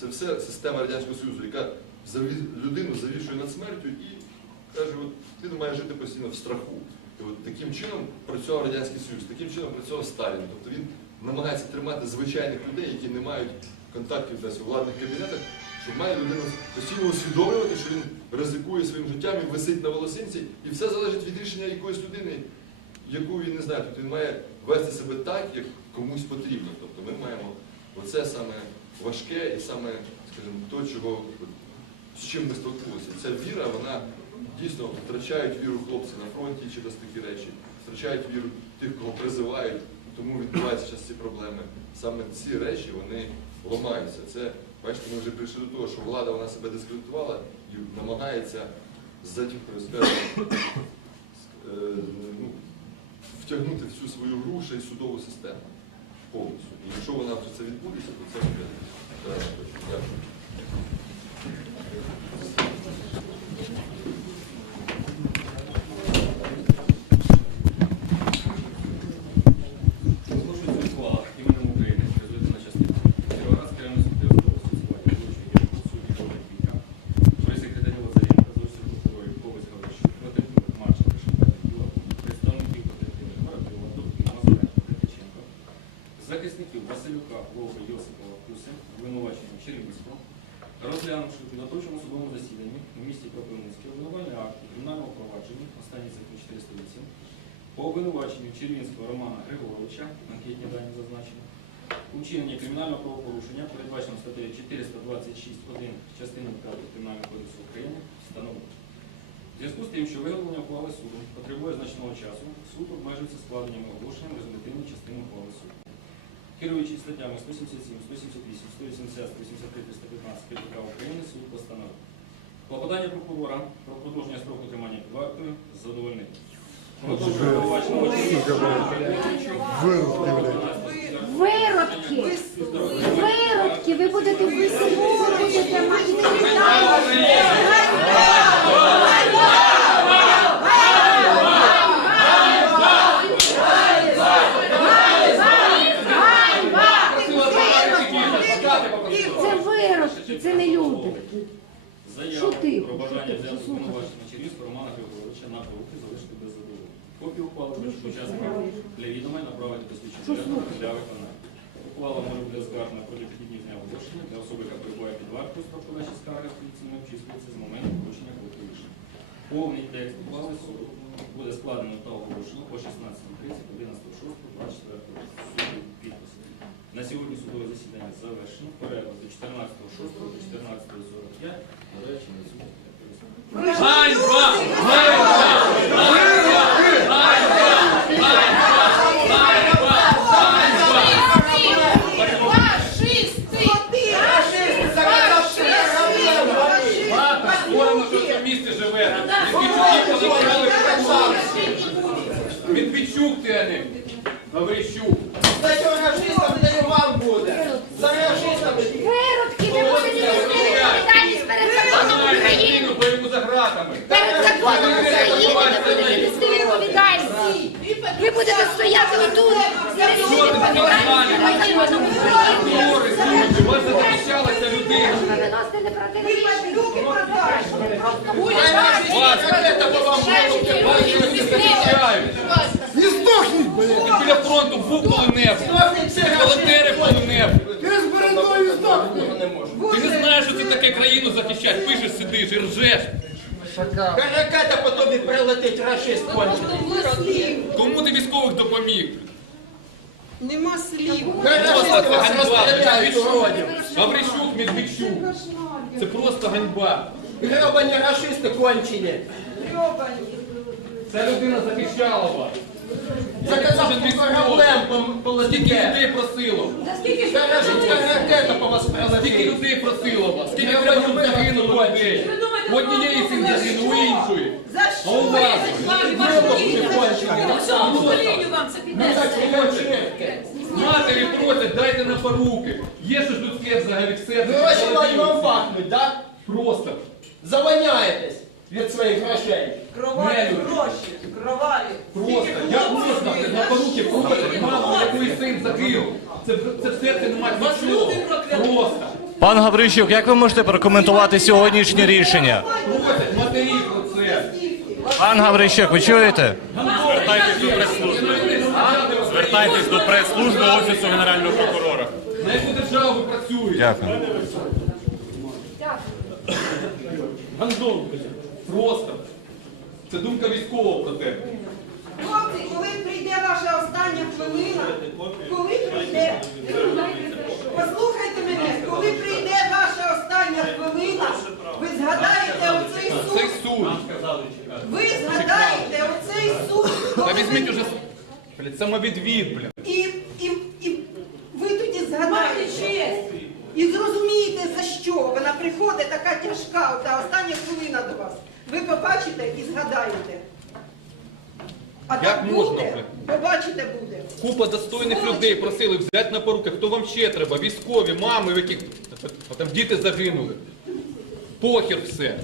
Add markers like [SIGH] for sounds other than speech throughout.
це все система Радянського Союзу, яка людину завішує над смертю і каже, от ти має жити постійно в страху. І от таким чином працював Радянський Союз, таким чином працював Сталін. Тобто він намагається тримати звичайних людей, які не мають контактів десь у владних кабінетах, щоб має людина постійно усвідомлювати, що він ризикує своїм життям і висить на волосинці, і все залежить від рішення якоїсь людини, яку він не знає. Тобто він має вести себе так, як комусь потрібно. Тобто ми маємо оце саме важке і саме, скажімо, то, чого з чим ми столкнулися. Ця віра, вона дійсно втрачають віру хлопці на фронті через такі речі, втрачають віру тих, кого призивають, тому відбуваються зараз ці проблеми. Саме ці речі вони ламаються. Це, бачите, ми вже прийшли до того, що влада вона себе дискредитувала і намагається затім, скажімо, е, ну, втягнути в цю свою гру ще й судову систему повністю. І якщо вона це відбудеться, то це буде. Точно. Дякую. Оголошується ухвала іменем України резолютивна частина. Кіровоградська районна суд судового судді судді Довгенька. При секретарі Лазаренка, злочинців прокурорів Ковець Гаврищук, потерпілих Марченка, Шепетів, Білого, представників потерпілих Воробйова, Дубкіна, Мазуренка, Дикаченко, захисників Василюка, Вовка, Йосипова, Куси, обвинувачення Червінського, розглянувши в підготовчому судовому засіданні у місті Кропивницький обвинувальний акт у кримінальному провадженні, останній цифри 408, по Червінського Романа Григоровича, анкетні дані зазначені, у вчиненні кримінального правопорушення, передбачено статтею 426.1 частини 5 Кримінального кодексу України, встановлено. В зв'язку з тим, що виготовлення ухвали суду потребує значного часу, суд обмежується складенням оголошенням результативної частини ухвали суду. Керуючись статтями 177, 178, 180, 183, 315 КПК України, суд постановив. Клопотання прокурора про продовження строку тримання під вартою задовольнити. Обвинуваченого Виродки! Виродки! Ви будете в ВСУ, будете мати Це виродки, це не люди. Що Заяву ти? про бажання Що ти? взяти Слухай. обвинувачення Чернівського Романа Григоровича на поруки залишити без задоволення. Копію ухвали прошу учасників для відома і направити до слідчого для виконання. Ухвала може бути оскаржена проти підніх дня оголошення для особи, яка перебуває під вартою строк подачі скарги поліції не обчислюється з моменту вручення копії рішення. Повний текст ухвали буде складено та оголошено по 16.30, 11.06, 24 суду підпис. На сьогодні судове засідання завершено. Перерва до 14.06 до 14.45. До речі, на суд. Ганьба! Ладно, створено, що це в місті живе. Медведчуки позабирали Медведчук ти, а не Гаврищук. За цього расистам не вам буде. За расистами. Виродки! Ви будете нести відповідальність перед законом України! Твоєму за гратами. Перед законом України ви будете нести відповідальність! Ви будете стояти отут і нести відповідальність перед законом України! Вас захищалася людина. Ви виносите неправдиві рішення! Вас, це по вам захищають. І біля фронту бухнули небо. Волонтери були небо. Ти з можу. Ти не знаєш, що ти таке країну захищаєш, пишеш, сидиш і ржеш. Ракета по тобі прилетить, расист кончений. Кому ти військових допоміг? Нема слів. Вас розстріляють, уродів. Гаврищук, Медведчук. Це просто ганьба. Гребані расисти кончені. Ця людина захищала вас. По військовий. кораблем Скільки людей просило? Наскільки ракета по вас Скільки людей просило вас? Скільки Я загинуло людей? У однієї сім'ї загинуло, у іншої. За А у що? вас? Вам. Матері просять, дайте на поруки. Є щось людське взагалі в серці. Ви ваші лайном пахнуть, так? Просто. Завоняєтесь від своїх грошей. Кроваві гроші, кроваві. Просто. Як можна це на поруки просять? Мама, якої син загинув. Це, це в серці немає нічого. Просто. Пан Гаврищук, як ви можете прокоментувати сьогоднішнє рішення? Просять. Пан Гаврищук, ви чуєте? Звертайтесь до прес-служби. Звертайтесь до прес-служби Офісу Генерального прокурора. На яку державу ви працюєте? Дякую. Просто. Це думка військового про тебе. Хлопці, коли прийде ваша остання хвилина, коли прийде, послухайте мене, коли прийде ваша остання хвилина, ви згадаєте оцей Цей суд, суд. ви згадаєте оцей суд, Та коли візьміть ви- уже блядь, самовідвід, блядь. і, і, і ви тоді згадаєте і зрозумієте, за що вона приходить така тяжка, та остання хвилина. Ви побачите і згадаєте. А Як так можна, буде, побачите буде. Купа достойних людей просили взяти на поруки. Хто вам ще треба? Військові, мами, в яких а там діти загинули. Похер все.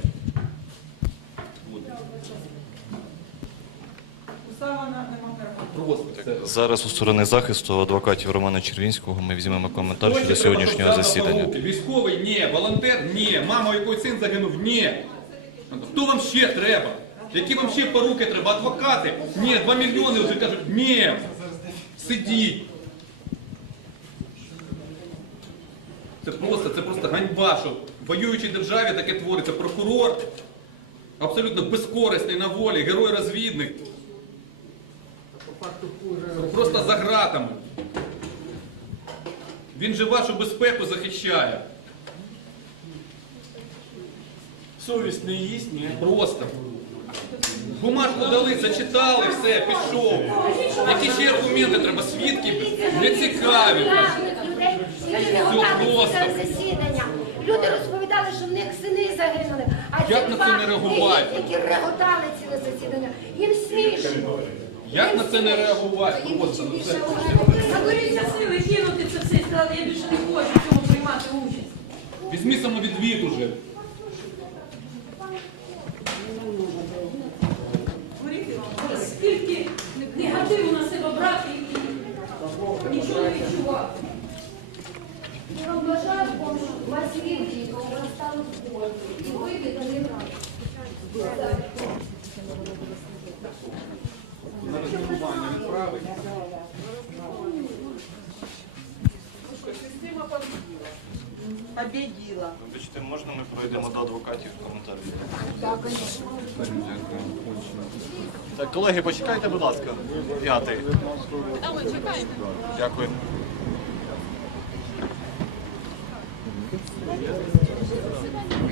Просто. Зараз у сторони захисту адвокатів Романа Червінського ми візьмемо коментар щодо сьогоднішнього засідання. Військовий ні, волонтер ні, мама, якої син загинув, ні. Хто вам ще треба? Які вам ще поруки треба? Адвокати? Ні, 2 мільйони вже кажуть, ні. Сидіть. Це просто, це просто ганьба, що в воюючій державі таке твориться. Прокурор абсолютно безкорисний на волі, герой розвідник. Просто за ґратами. Він же вашу безпеку захищає. Совість не їсть, ні. Просто. Бумажку дали, зачитали, все, пішов. Які ще аргументи треба? Свідки не цікаві. Люди просто. засідання. Люди розповідали, що в них сини загинули. А Як ці на це не реагувати? які реготали ціле засідання. Їм смішно. Як на це не реагувати? Просто, ну це- Наберіться сили кинути це все і сказати, я більше не хочу в цьому приймати участь. Візьми самовідвід уже. Говорити вам, скільки негативу на себе брати і нічого не відчувати. Я вам бажаю вам, щоб у вас рідні, у вас стали збори. І вийдете не раз. На розмінування відправить. Победила. Вибачте, можна ми пройдемо до адвокатів коментар? Так, колеги, почекайте, будь ласка. П'ятий. Дякую.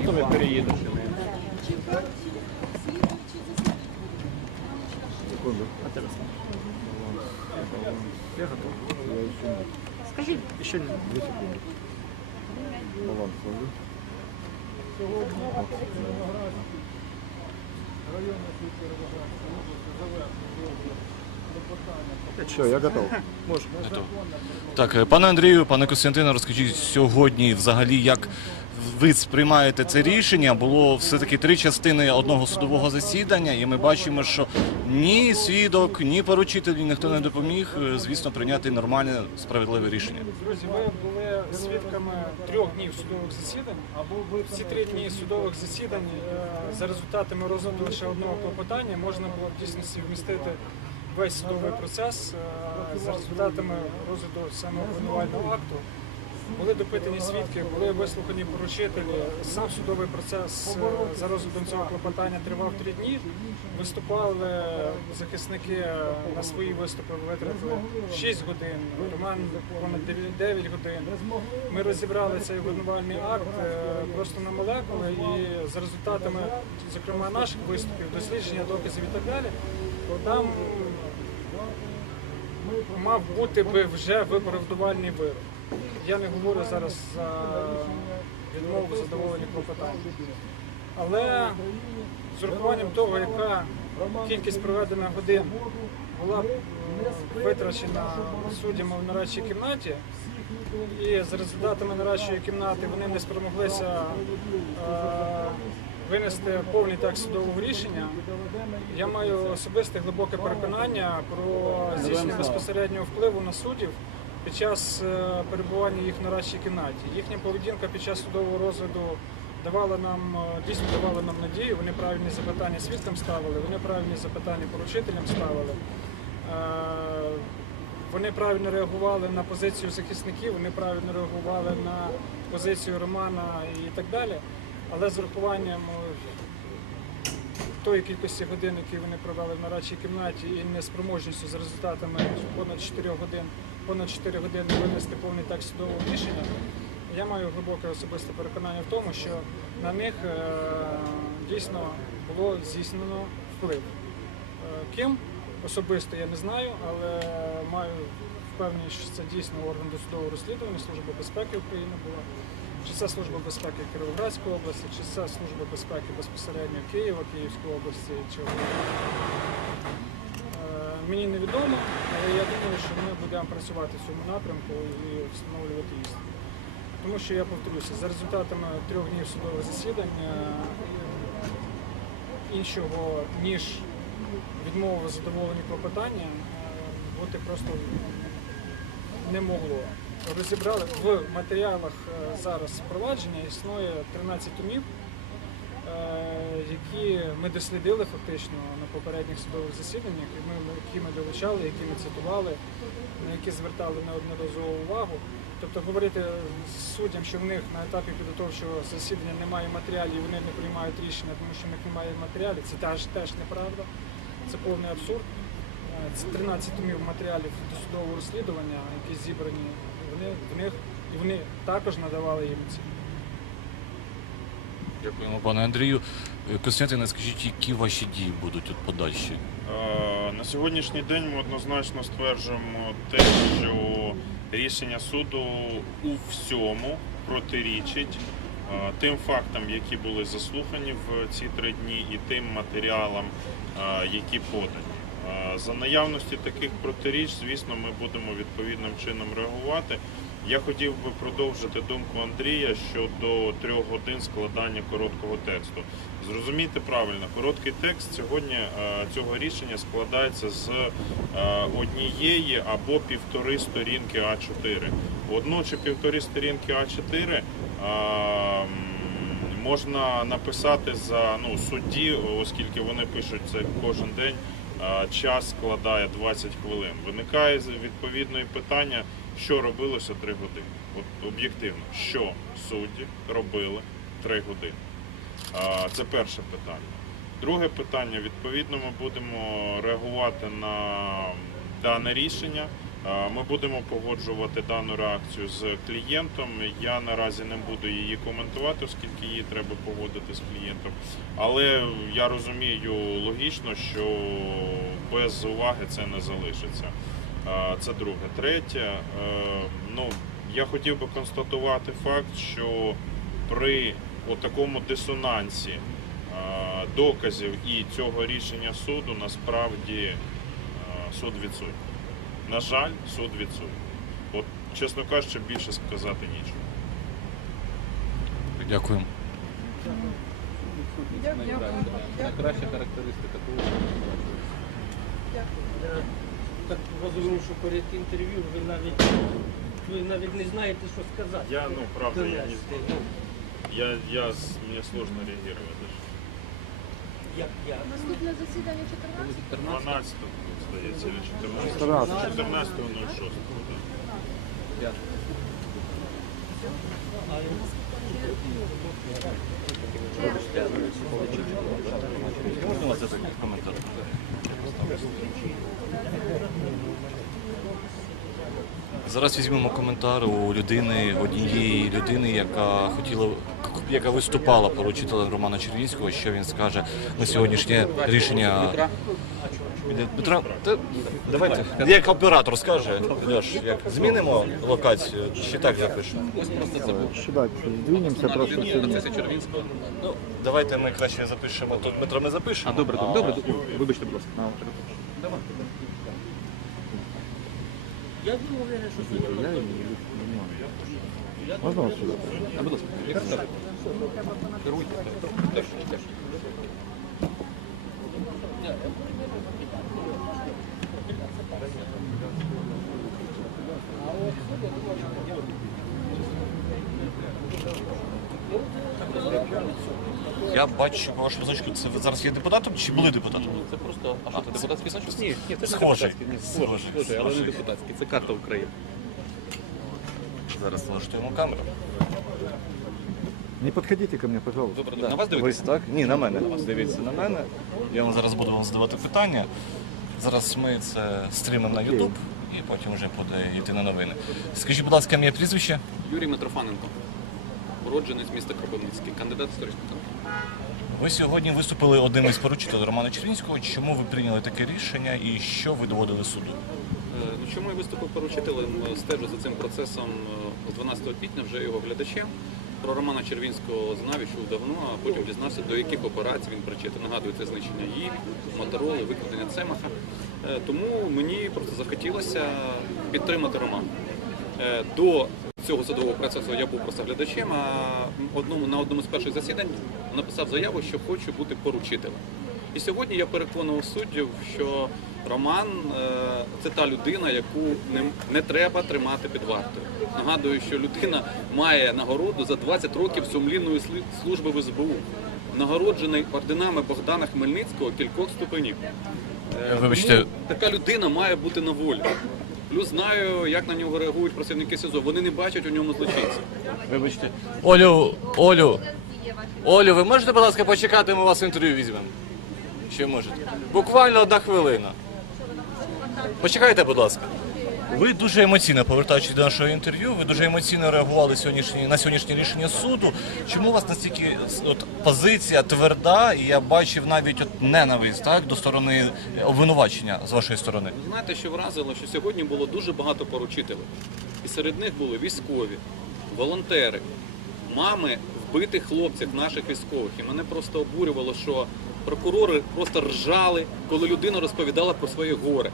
Ми переїдемо. Секунду. Я готов. Я еще нет. Скажи. Еще не. Две секунды. Баланс сложи. Районна Кирова, область, ЗВ, область. Так, е, пане Андрію, пане Костянтине, розкажіть сьогодні взагалі, як ви сприймаєте це рішення? Було все-таки три частини одного судового засідання, і ми бачимо, що ні свідок, ні поручитель, ніхто не допоміг, е, звісно, прийняти нормальне, справедливе рішення. Друзі, ви були свідками трьох днів судових засідань. Ці три дні судових засідань е, за результатами розгляду лише одного клопотання можна було в дійсності вмістити весь судовий процес е, за результатами розгляду саме обвинувального акту. Були допитані свідки, були вислухані поручителі. Сам судовий процес е, за розглядом цього клопотання тривав три дні. Виступали захисники е, на свої виступи витратили 6 годин, Роман понад 9 годин. Ми розібрали цей обвинувальний акт просто на молекули і за результатами, зокрема, наших виступів, дослідження доказів і так далі, там мав бути би вже виправдувальний вирок. Я не говорю зараз за відмову задоволення клопотань. Але з урахуванням того, яка кількість проведених годин була е, витрачена суддями в нарадчій кімнаті, і за результатами нарадчої кімнати вони не спромоглися е, винести повний текст судового рішення. Я маю особисте глибоке переконання про здійснення безпосереднього впливу на суддів під час е, перебування їх в нарадчій кімнаті. Їхня поведінка під час судового розгляду давала нам е, дійсно давала нам надію. Вони правильні запитання свідкам ставили, вони правильні запитання поручителям ставили. Е, Вони правильно реагували на позицію захисників, вони правильно реагували на позицію Романа і так далі. Але з урахуванням е, тої кількості годин, які вони провели в нарадчій кімнаті, і неспроможністю за результатами понад 4 годин, понад 4 години винести повний текст судового рішення, я маю глибоке особисте переконання в тому, що на них е, дійсно було здійснено вплив. Е, Ким особисто я не знаю, але маю впевненість, що це дійсно орган досудового розслідування Служба безпеки України була. Чи це Служба безпеки Кіровоградської області, чи це Служба безпеки безпосередньо Києва, Київської області, чи Е, Мені невідомо, але я думаю, що ми будемо працювати в цьому напрямку і встановлювати істину. Тому що я повторюся, за результатами трьох днів судового засідання е, іншого ніж відмова в задоволенні клопотання е, бути просто не могло. Розібрали в матеріалах е, зараз впровадження існує 13 томів, е, які ми дослідили фактично на попередніх судових засіданнях, які ми долучали, які ми цитували, на які звертали неодноразову увагу. Тобто говорити суддям, що в них на етапі підготовчого засідання немає матеріалів, і вони не приймають рішення, тому що в них немає матеріалів, це теж, теж неправда. Це повний абсурд. Е, Це 13 томів матеріалів досудового розслідування, які зібрані вони, в них, і вони також надавали їм ці. Дякуємо, пане Андрію. Костянтине, скажіть, які ваші дії будуть тут подальші? Е, На сьогоднішній день ми однозначно стверджуємо те, що рішення суду у всьому протирічить е, тим фактам, які були заслухані в ці три дні, і тим матеріалам, е, які подані. За наявності таких протиріч, звісно, ми будемо відповідним чином реагувати. Я хотів би продовжити думку Андрія щодо трьох годин складання короткого тексту. Зрозумійте правильно, короткий текст сьогодні е, цього рішення складається з е, однієї або півтори сторінки А4. Одну чи півтори сторінки А4 е, можна написати за ну, судді, оскільки вони пишуть це кожен день. Час складає 20 хвилин. Виникає відповідно і питання, що робилося 3 години. От об'єктивно, що судді робили 3 години. Це перше питання. Друге питання. Відповідно, ми будемо реагувати на дане рішення. Ми будемо погоджувати дану реакцію з клієнтом. Я наразі не буду її коментувати, оскільки її треба погодити з клієнтом. Але я розумію логічно, що без уваги це не залишиться. Це друге. Третє. е, Ну, я хотів би констатувати факт, що при такому дисонансі е, доказів і цього рішення суду насправді е, суд відсутній. На жаль, суд відсутній. От, чесно кажучи, більше сказати нічого. Дякуємо. Найкраща характеристика того. Так розумію, що перед інтерв'ю ви навіть ви навіть не знаєте, що сказати. Я, ну, правда, я не знаю. Ну, Я, я, с- мне сложно реагировать даже. як я. Наступне засідання 14? 12 здається, или 14. 14 06. да. Можна вас запитати коментар? Зараз візьмемо коментар у людини, однієї людини, яка хотіла, яка виступала поручителем Романа Червінського. Що він скаже на сьогоднішнє рішення Дмитро, ти- давайте. Як оператор скаже, Льош, як змінимо локацію, чи так запишемо? Сюда двинемся просто сильнее. Ну, давайте ми краще запишемо. Тут Дмитро ми запишемо. А, добре, добре. Вибачте, будь ласка. Я не уверен, що сьогодні. Можно вот сюда? Я бачу по вашому значку, це ви зараз є депутатом чи були депутатом? Це просто, а що це депутатський значок? Ні, ні, це не Схожий. депутатський. Ні, Схожий. схожий, схожий, але не Схожий. депутатський. Це карта України. Зараз налаштуємо камеру. Не подходите ко мне, пожалуйста. Добре, на вас дивитися? так? Ні, на мене. Дивіться на мене. Я вам зараз буду вам задавати питання. Зараз ми це стрімимо на YouTube і потім вже буде йти на новини. Скажіть, будь ласка, моє прізвище? Юрій Митрофаненко, уродженець міста Кропивницький, кандидат історичних наук. Ви сьогодні виступили одним із поручителів Романа Червінського. Чому ви прийняли таке рішення і що ви доводили суду? Е, Ну, чому я виступив поручителем, е, стежу за цим процесом е, з 12 квітня, вже його глядачем. Про Романа Червінського знав і чув давно, а потім дізнався, до яких операцій він причетний. Нагадую, це знищення ЄІП, Мотороли, викрадення Цемаха. Е, Тому мені просто захотілося підтримати Романа. Е, До цього судового процесу я був просто глядачем, а одному, на одному з перших засідань написав заяву, що хочу бути поручителем. І сьогодні я переконував суддів, що Роман е, це та людина, яку не, не треба тримати під вартою. Нагадую, що людина має нагороду за 20 років сумлінної служби в СБУ, нагороджений орденами Богдана Хмельницького кількох ступенів. Е, Вибачте. тому така людина має бути на волі. Плюс знаю, як на нього реагують працівники СІЗО. Вони не бачать у ньому злочинця. Вибачте. Олю, Олю, Олю, ви можете, будь ласка, почекати, ми вас інтерв'ю візьмемо? Ще можете? Буквально одна хвилина. Почекайте, будь ласка. Ви дуже емоційно повертаючись до нашого інтерв'ю, ви дуже емоційно реагували сьогоднішні, на сьогоднішнє рішення суду. Чому у вас настільки от, позиція тверда, і я бачив навіть от ненависть так, до сторони обвинувачення з вашої сторони? Ви знаєте, що вразило, що сьогодні було дуже багато поручителів. І серед них були військові, волонтери, мами вбитих хлопців, наших військових. І мене просто обурювало, що прокурори просто ржали, коли людина розповідала про своє горе.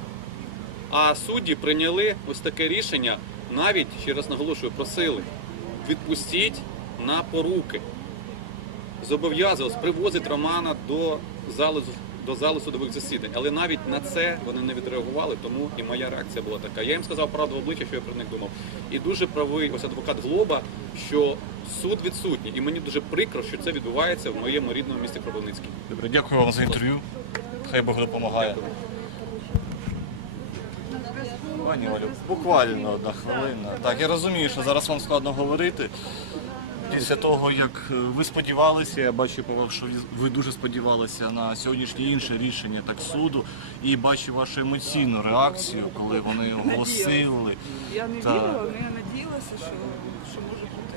А судді прийняли ось таке рішення, навіть, ще раз наголошую, просили відпустіть на поруки. Зобов'язувалось привозити Романа до залу до залу судових засідань. Але навіть на це вони не відреагували, тому і моя реакція була така. Я їм сказав правду в обличчя, що я про них думав. І дуже правий ось адвокат Глоба, що суд відсутній. І мені дуже прикро, що це відбувається в моєму рідному місті Кропивницький. Добре, дякую вам за інтерв'ю. Хай Бог допомагає. Пані Олю, буквально одна хвилина. Так, я розумію, що зараз вам складно говорити. Після того, як е, ви сподівалися, я бачу по вам, що ви дуже сподівалися на сьогоднішнє інше рішення так суду, і бачу вашу емоційну реакцію, коли вони оголосили. Я не Та- вірила, але я надіялася, що, що може бути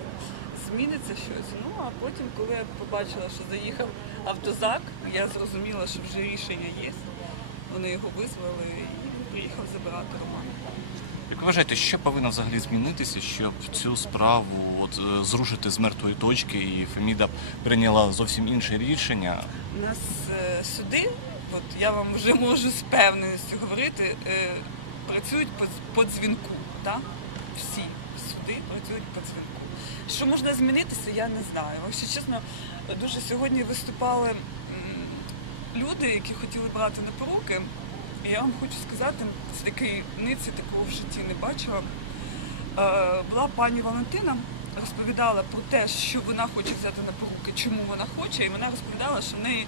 зміниться щось. Ну а потім, коли я побачила, що заїхав автозак, я зрозуміла, що вже рішення є. Вони його визвали приїхав забирати Романа. Як вважаєте, що повинно взагалі змінитися, щоб цю справу от, е, зрушити з мертвої точки і Феміда прийняла зовсім інше рішення? У нас е, суди, от я вам вже можу з певністю говорити, е, працюють по, по дзвінку. Так? Всі суди працюють по дзвінку. Що можна змінитися, я не знаю. Якщо чесно, дуже сьогодні виступали м, люди, які хотіли брати на поруки. Я вам хочу сказати, такої ниці такого в житті не бачила. Е, була пані Валентина, розповідала про те, що вона хоче взяти на поруки, чому вона хоче, і вона розповідала, що в неї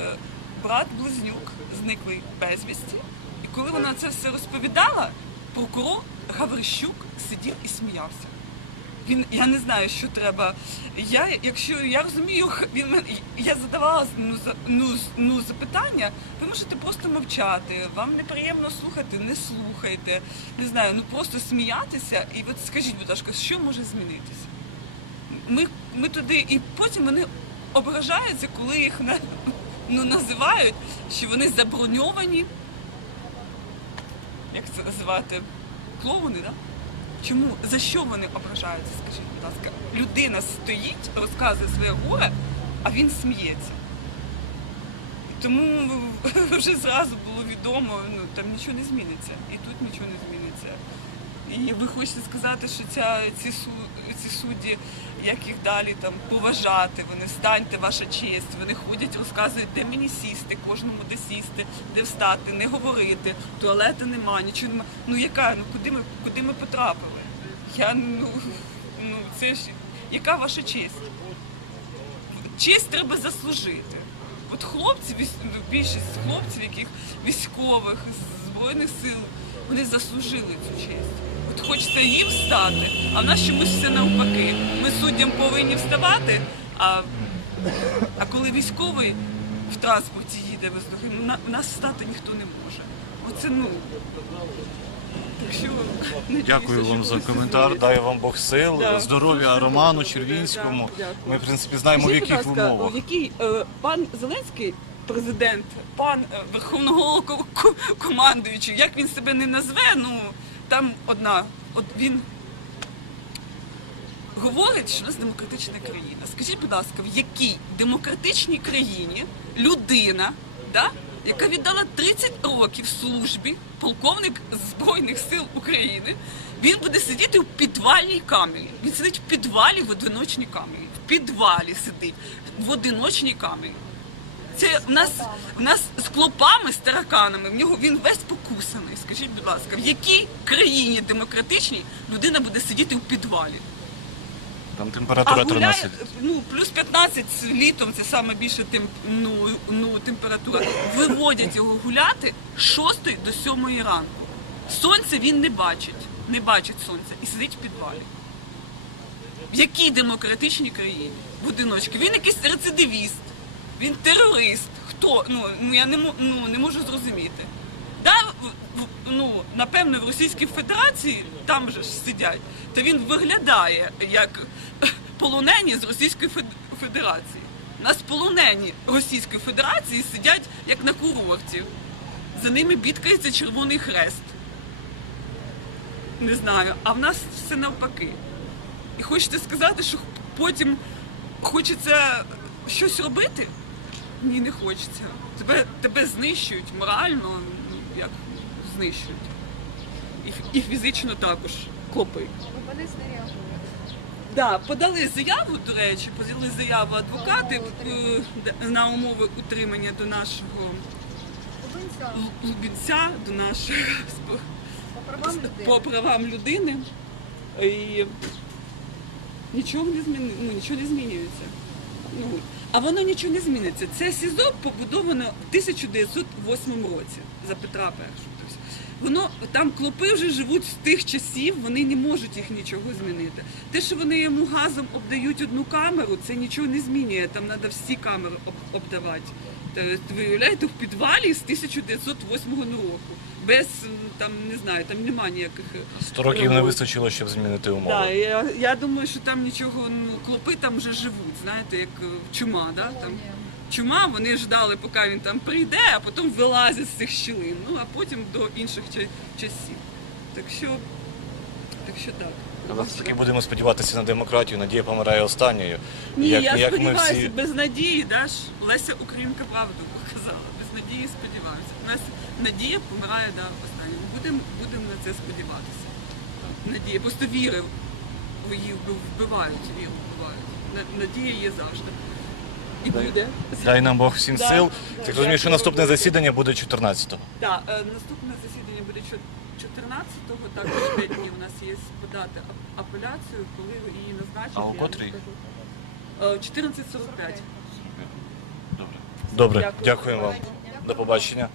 е, брат-близнюк зниклий безвісті. І коли вона це все розповідала, прокурор Гаврищук сидів і сміявся. Він, я не знаю, що треба. Я, якщо я розумію, він мен- я задавала ну, за- ну, ну, запитання, ви можете просто мовчати. Вам неприємно слухати, не слухайте. Не знаю, ну просто сміятися. І от скажіть, будь ласка, що може змінитися? Ми, ми туди, і потім вони ображаються, коли їх ну, називають, що вони заброньовані як це називати, клоуни, да? Чому? За що вони ображаються, скажіть, будь ласка? Людина стоїть, розказує своє горе, а він сміється. Тому [LAUGHS] вже зразу було відомо, ну там нічого не зміниться. І тут нічого не зміниться. І ви хочете сказати, що ця, ці, су, ці судді, як їх далі там поважати, вони встаньте, ваша честь, вони ходять, розказують, де мені сісти, кожному де сісти, де встати, не говорити, туалету нема, нічого нема. Ну яка? Ну куди ми куди ми потрапили? Я ну, ну це ж яка ваша честь? Честь треба заслужити. От хлопці, ну, більшість хлопців, яких військових збройних сил, вони заслужили цю честь. От хочеться їм стати, а в нас чомусь все навпаки. Ми суддям повинні вставати, а, а коли військовий в транспорті їде без ну, на, нас стати ніхто не може. Оце ну. Так що, Дякую вам за коментар. Дай вам Бог сил, Да. здоров'я Роману Червінському. Да, дякую. Ми, в принципі, знаємо, в Скажіть, яких будь ласка, умовах. в е, пан Зеленський, президент, пан е, Верховного ко- ко- командуючий, як він себе не назве, ну там одна, от він говорить, що у нас демократична країна. Скажіть, будь ласка, в якій демократичній країні людина, да, яка віддала 30 років службі, полковник Збройних сил України, він буде сидіти в підвальній камері. Він сидить в підвалі в одиночній камері. В підвалі сидить в одиночній камері. Це в нас, в нас з клопами, з тараканами, в нього він весь покусаний. Скажіть, будь ласка, в якій країні демократичній людина буде сидіти в підвалі? Там А температура гуляє, 13. ну, плюс 15 літом, це саме більше тем, ну, ну, температура. Виводять його гуляти з 6 до 7 ранку. Сонце він не бачить, не бачить сонця і сидить в підвалі. В якій демократичній країні? В одиночці. Він якийсь рецидивіст, він терорист. Хто? Ну, ну я не, ну, не можу зрозуміти. Да, ну, напевно, в Російській Федерації там же ж сидять, то він виглядає як полонені з Російської Федерації. Нас полонені Російської Федерації сидять як на курорті. За ними бідкається Червоний Хрест. Не знаю, а в нас все навпаки. І хочете сказати, що потім хочеться щось робити? Ні, не хочеться. Тебе, тебе знищують морально, ну як знищують. І, і фізично також клопи. Да, подали заяву, до речі, подали заяву адвокати е, на умови утримання до нашого Лу- Лубінця, до нашого сп- по правам людини. І нічого не зміни, ну, нічого не змінюється. Ну, а воно нічого не зміниться. Це СІЗО побудовано в 1908 році за Петра І. Воно там клопи вже живуть з тих часів, вони не можуть їх нічого змінити. Те, що вони йому газом обдають одну камеру, це нічого не змінює. Там треба всі камери об- обдавати. Та, Ви уявляєте, в підвалі з 1908 року. Без там не знаю, там немає ніяких. е, 100 років не вистачило, щоб змінити умови. Да, я, я думаю, що там нічого, ну, клопи там вже живуть, знаєте, як е, чума, да? там, чума, вони ждали, поки він там прийде, а потім вилазять з цих щілин, ну, а потім до інших часів. Так що, так що так. Таки будемо сподіватися на демократію. Надія помирає останньою. Ні, як, я як ми сподіваюся, всі без надії, да, ж, Леся Українка правду казала, без надії сподіваюся. У нас надія помирає да, останньою. Будемо будем на це сподіватися. Надія, просто віри її вбивають, віру вбивають. Надія є завжди І буде. дай нам Бог всім Да, сил. да, Так розумію, що дякую. наступне засідання буде 14-го. Так, е, наступне засідання буде чо- 14-го, також 5 днів у нас є подати ап- апеляцію, коли її назначать. А у я котрій? скажу. Е, 14.45. Добре, Дякую. дякуємо вам. До побачення.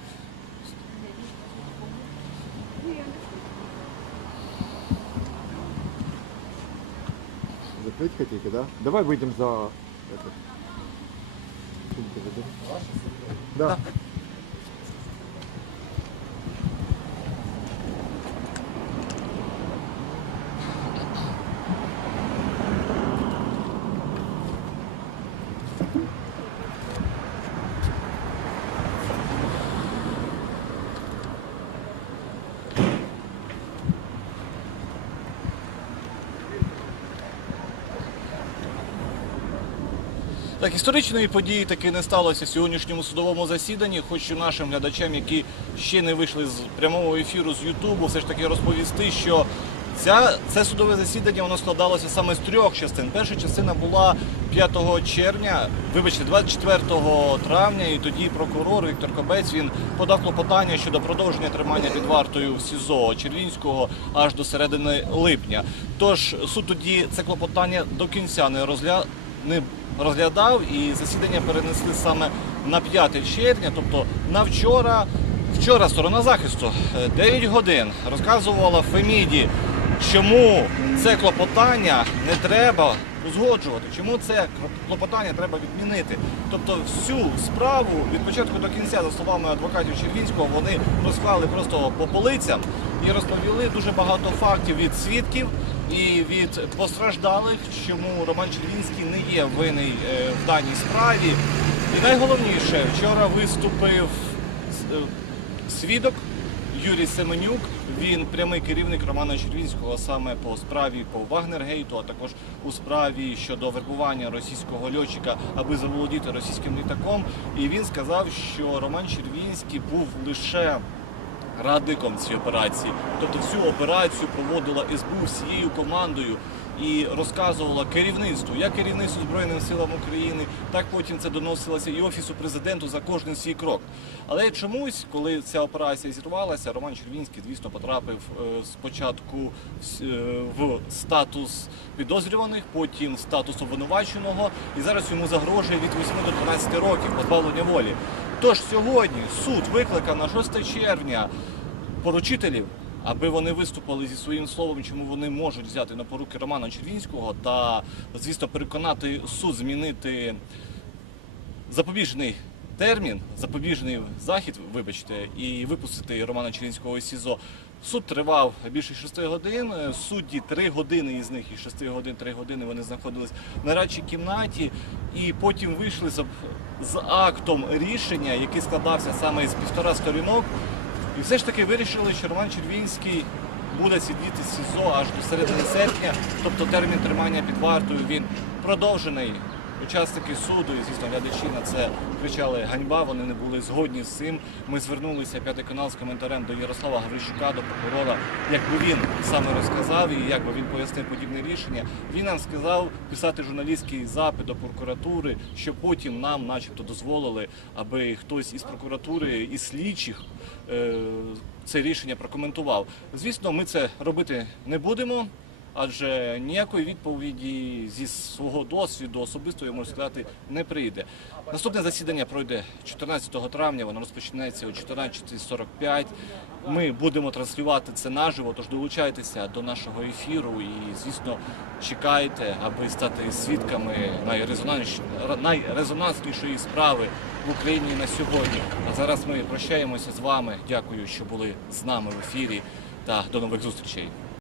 Закрыть хотите, да? Давай выйдем за... этот. Да. Так, історичної події таки не сталося в сьогоднішньому судовому засіданні. Хочу нашим глядачам, які ще не вийшли з прямого ефіру з Ютубу, все ж таки розповісти, що ця, це судове засідання воно складалося саме з трьох частин. Перша частина була 5 червня, вибачте, 24 травня, і тоді прокурор Віктор Кобець він подав клопотання щодо продовження тримання під вартою в СІЗО Червінського аж до середини липня. Тож суд тоді це клопотання до кінця не розгля... не розглядав і засідання перенесли саме на 5 червня, тобто на вчора. Вчора сторона захисту е, 9 годин розказувала Феміді, чому це клопотання не треба узгоджувати, чому це клопотання треба відмінити. Тобто всю справу від початку до кінця, за словами адвокатів Червінського, вони розклали просто по полицям і розповіли дуже багато фактів від свідків і від постраждалих, чому Роман Червінський не є винний е, в даній справі. І найголовніше, вчора виступив е, свідок Юрій Семенюк. Він прямий керівник Романа Червінського саме по справі по Вагнергейту, а також у справі щодо вербування російського льотчика, аби заволодіти російським літаком. І він сказав, що Роман Червінський був лише радником цієї операції. Тобто всю операцію проводила СБУ всією командою і розказувала керівництву, як керівництву Збройним силам України, так потім це доносилося і офісу президенту за кожен свій крок. Але чомусь, коли ця операція зірвалася, Роман Червінський, звісно, потрапив е, спочатку е, в статус підозрюваних, потім в статус обвинуваченого, і зараз йому загрожує від 8 до 12 років позбавлення волі. Тож сьогодні суд викликав на 6 червня поручителів, аби вони виступили зі своїм словом, чому вони можуть взяти на поруки Романа Червінського та, звісно, переконати суд змінити запобіжний термін, запобіжний захід, вибачте, і випустити Романа Червінського із СІЗО. Суд тривав більше 6 годин. Судді 3 години із них, із 6 годин 3 години вони знаходились в нарадчій кімнаті, і потім вийшли з, з актом рішення, який складався саме з півтора сторінок. І все ж таки вирішили, що Роман Червінський буде сидіти з СІЗО аж до середини серпня, тобто термін тримання під вартою він продовжений. Учасники суду і звісно глядачі на це кричали ганьба. Вони не були згодні з цим. Ми звернулися п'ятий канал з коментарем до Ярослава Грищука, до прокурора, як би він саме розказав і як би він пояснив подібне рішення. Він нам сказав писати журналістський запит до прокуратури, що потім нам, начебто, дозволили, аби хтось із прокуратури і слідчих е, це рішення прокоментував. Звісно, ми це робити не будемо. Адже ніякої відповіді зі свого досвіду особисто я можу сказати не прийде. Наступне засідання пройде 14 травня. Воно розпочнеться о 14.45. Ми будемо транслювати це наживо. Тож долучайтеся до нашого ефіру і, звісно, чекайте, аби стати свідками найрезонанс- найрезонанснішої справи в Україні на сьогодні. А зараз ми прощаємося з вами. Дякую, що були з нами в ефірі. Та до нових зустрічей.